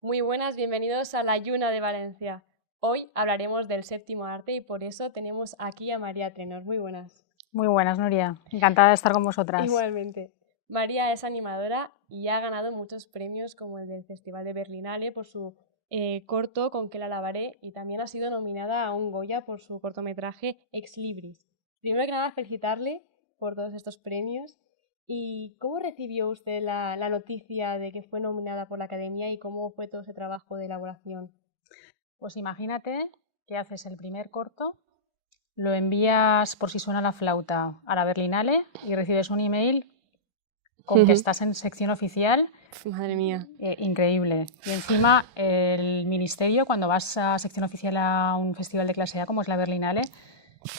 Muy buenas, bienvenidos a la Lluna de Valencia. Hoy hablaremos del séptimo arte y por eso tenemos aquí a María Trenor. Muy buenas. Muy buenas, Nuria. Encantada de estar con vosotras. Igualmente. María es animadora y ha ganado muchos premios como el del Festival de Berlinale por su corto Con que la lavaré y también ha sido nominada a un Goya por su cortometraje Ex Libris. Primero que nada, felicitarle por todos estos premios. ¿Y cómo recibió usted la noticia de que fue nominada por la Academia y cómo fue todo ese trabajo de elaboración? Pues imagínate que haces el primer corto, lo envías por si suena la flauta a la Berlinale y recibes un email con que estás en sección oficial. Madre mía. Increíble. Y encima el ministerio, cuando vas a sección oficial a un festival de clase A como es la Berlinale,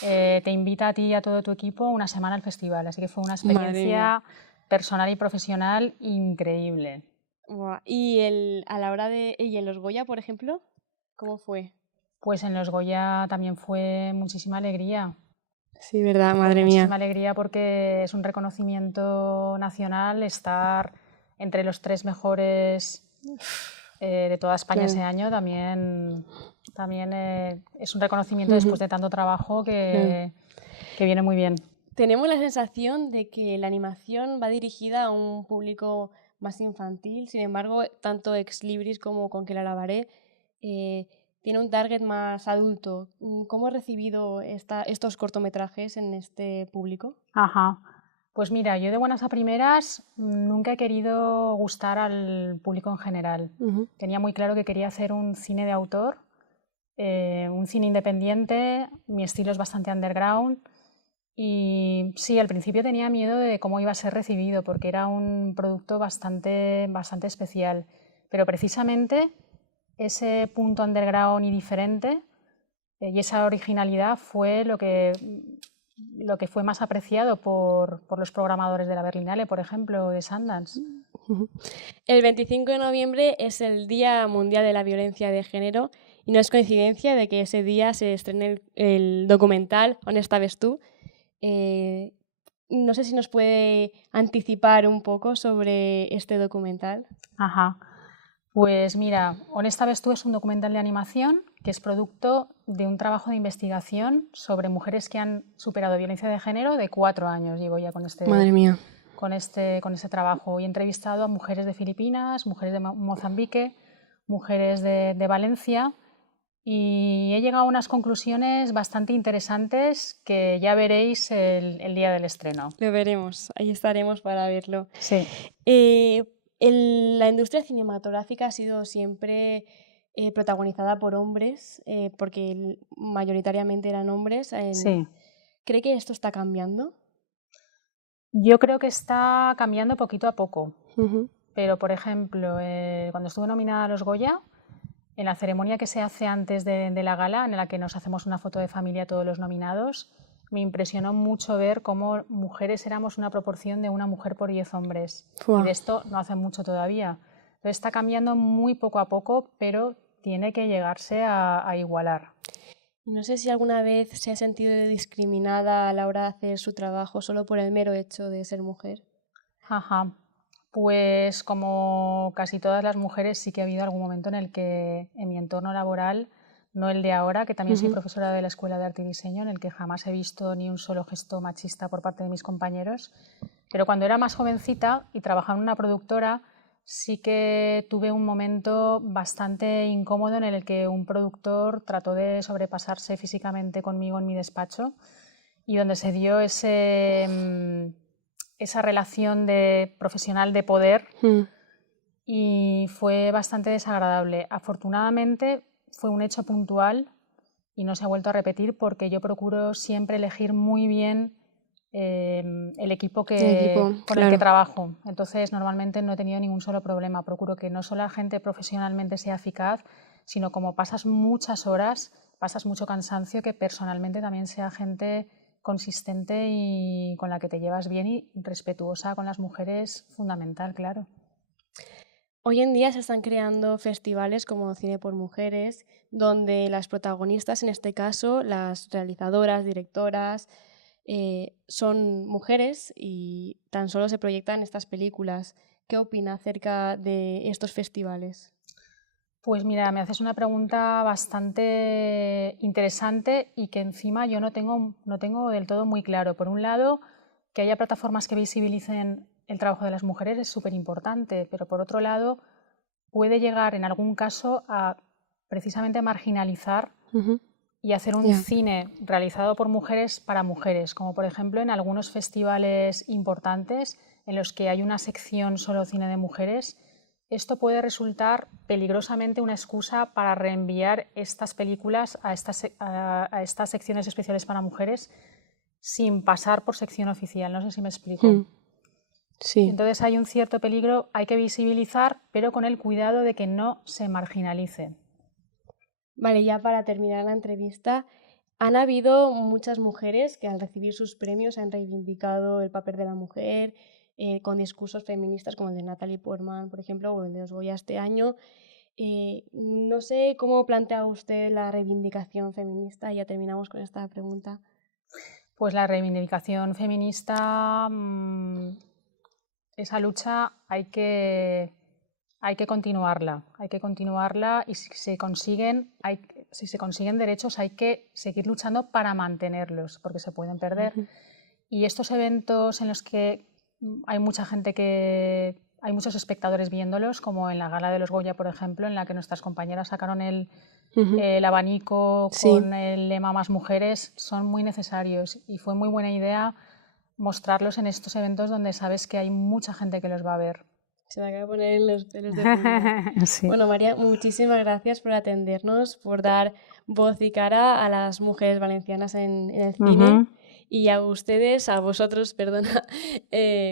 te invita a ti y a todo tu equipo una semana al festival. Así que fue una Madre mía. experiencia personal y profesional increíble. Buah. A la hora de... ¿Y en los Goya, por ejemplo? ¿Cómo fue? Pues en los Goya también fue muchísima alegría. Sí, verdad, Fue madre mía. muchísima alegría porque es un reconocimiento nacional estar entre los tres mejores de toda España ese Claro, año. También es un reconocimiento después ujú, de tanto trabajo claro. que viene muy bien. Tenemos la sensación de que la animación va dirigida a un público más infantil, sin embargo, tanto Ex Libris como Con que la lavaré eh, tiene un target más adulto. ¿Cómo has recibido estos cortometrajes en este público? Ajá. Pues mira, yo de buenas a primeras nunca he querido gustar al público en general. Ujú. Tenía muy claro que quería hacer un cine de autor, un cine independiente, mi estilo es bastante underground y sí, al principio tenía miedo de cómo iba a ser recibido porque era un producto bastante especial, pero precisamente ese punto underground y diferente y esa originalidad fue lo que fue más apreciado por los programadores de la Berlinale, por ejemplo, o de Sundance. Ujú. El 25 de noviembre es el Día Mundial de la Violencia de Género y no es coincidencia de que ese día se estrene el documental Honesta ves tú. Eh, no sé si nos puede anticipar un poco sobre este documental. Ajá. Pues mira, Honesta ves tú es un documental de animación que es producto de un trabajo de investigación sobre mujeres que han superado violencia de género de 4 años. Llevo ya Madre mía. con este trabajo. Y he entrevistado a mujeres de Filipinas, mujeres de Mozambique, mujeres de Valencia y he llegado a unas conclusiones bastante interesantes que ya veréis el día del estreno. Lo veremos, ahí estaremos para verlo. Sí, Eh, la industria cinematográfica ha sido siempre protagonizada por hombres, porque mayoritariamente eran hombres. sí. ¿Cree que esto está cambiando? Yo creo que está cambiando poquito a poco, Ujú. pero por ejemplo, cuando estuve nominada a los Goya, en la ceremonia que se hace antes de la gala, en la que nos hacemos una foto de familia todos los nominados, me impresionó mucho ver cómo mujeres éramos una proporción de una mujer por 10 hombres. Y Fua. de esto no hace mucho todavía. Entonces está cambiando muy poco a poco, pero tiene que llegarse a igualar. Y no sé si alguna vez se ha sentido discriminada a la hora de hacer su trabajo solo por el mero hecho de ser mujer. Ajá. Pues como casi todas las mujeres, sí que ha habido algún momento en el que en mi entorno laboral, no el de ahora, que también soy Ujú. profesora de la Escuela de Arte y Diseño, en el que jamás he visto ni un solo gesto machista por parte de mis compañeros, pero cuando era más jovencita y trabajaba en una productora, sí que tuve un momento bastante incómodo en el que un productor trató de sobrepasarse físicamente conmigo en mi despacho y donde se dio esa relación de profesional de poder Mm. y fue bastante desagradable. Afortunadamente fue un hecho puntual y no se ha vuelto a repetir porque yo procuro siempre elegir muy bien el equipo El equipo, con el que claro. trabajo. Entonces, normalmente no he tenido ningún solo problema. Procuro que no solo la gente profesionalmente sea eficaz, sino como pasas muchas horas, pasas mucho cansancio, que personalmente también sea gente consistente y con la que te llevas bien y respetuosa con las mujeres, fundamental, claro. Hoy en día se están creando festivales como Cine por Mujeres, donde las protagonistas, en este caso, las realizadoras, directoras, son mujeres y tan solo se proyectan estas películas. ¿Qué opina acerca de estos festivales? Pues mira, me haces una pregunta bastante interesante y que encima yo no tengo del todo muy claro. Por un lado, que haya plataformas que visibilicen el trabajo de las mujeres es súper importante, pero por otro lado puede llegar en algún caso a precisamente marginalizar y hacer un cine realizado por mujeres para mujeres, como por ejemplo en algunos festivales importantes en los que hay una sección solo cine de mujeres. Esto puede resultar peligrosamente una excusa para reenviar estas películas a estas secciones especiales para mujeres sin pasar por sección oficial. No sé si me explico. Sí. Entonces hay un cierto peligro, hay que visibilizar, pero con el cuidado de que no se marginalice. Vale, ya para terminar la entrevista, han habido muchas mujeres que al recibir sus premios han reivindicado el papel de la mujer con discursos feministas como el de Natalie Portman, por ejemplo, o el de los Goya este año. No sé cómo plantea usted la reivindicación feminista. Ya terminamos con esta pregunta. Pues la reivindicación feminista, esa lucha hay que continuarla y si se consiguen derechos hay que seguir luchando para mantenerlos, porque se pueden perder. Y estos eventos en los que hay mucha gente hay muchos espectadores viéndolos, como en la gala de los Goya, por ejemplo, en la que nuestras compañeras sacaron el abanico con el lema Más mujeres, son muy necesarios y fue muy buena idea mostrarlos en estos eventos donde sabes que hay mucha gente que los va a ver. Se me acaba de poner los pelos de punta. Sí. Bueno, María, muchísimas gracias por atendernos, por dar voz y cara a las mujeres valencianas en el cine. Y a vosotros, perdona,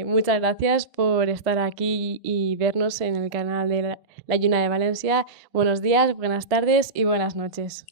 muchas gracias por estar aquí y vernos en el canal de La Lluna de Valencia. Buenos días, buenas tardes y buenas noches.